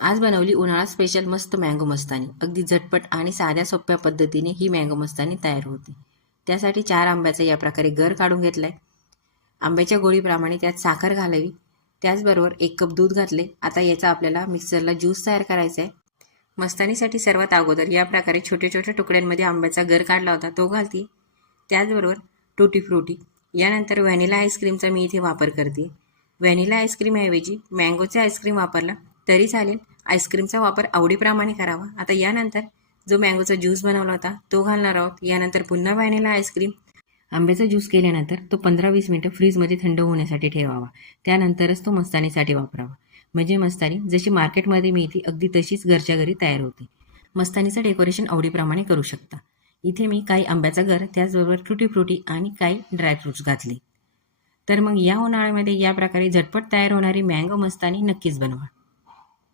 आज बनवली उन्हाळा स्पेशल मस्त मँगो मस्तानी. अगदी झटपट आणि साध्या सोप्या पद्धतीने ही मँगो मस्तानी तयार होते. त्यासाठी 4 आंब्याचा या प्रकारे गर काढून घेतलाय. आंब्याच्या गोळीप्रमाणे त्यात साखर घालावी. त्याचबरोबर 1 कप दूध घातले. आता याचा आपल्याला मिक्सरला ज्यूस तयार करायचा आहे. मस्तानीसाठी सर्वात अगोदर या प्रकारे छोट्या छोट्या तुकड्यांमध्ये आंब्याचा गर काढला होता तो घालते. त्याचबरोबर टुटी फ्रुटी, यानंतर व्हॅनिला आईस्क्रीमचा मी इथे वापर करते. व्हॅनिला आईस्क्रीमऐवजी मँगोचा आईस्क्रीम वापरला तरी चालेल. आईस्क्रीमचा वापर आवडीप्रमाणे करावा. आता यानंतर जो मँगोचा ज्यूस बनवला होता तो घालणार आहोत. यानंतर पुन्हा व्हॅनिला आईस्क्रीम. आंब्याचा ज्यूस केल्यानंतर तो 15-20 मिनिटं फ्रीजमध्ये थंड होण्यासाठी ठेवावा. त्यानंतरच तो मस्तानीसाठी वापरावा. म्हणजे मस्तानी जशी मार्केटमध्ये मिळते अगदी तशीच घरच्या घरी तयार होते. मस्तानीचं डेकोरेशन आवडीप्रमाणे करू शकता. इथे मी काही आंब्याचा गर, त्याचबरोबर टुटी फ्रुटी आणि काही ड्रायफ्रुट्स घातले. तर मग या उन्हाळ्यामध्ये या प्रकारे झटपट तयार होणारी मँगो मस्तानी नक्कीच बनवा.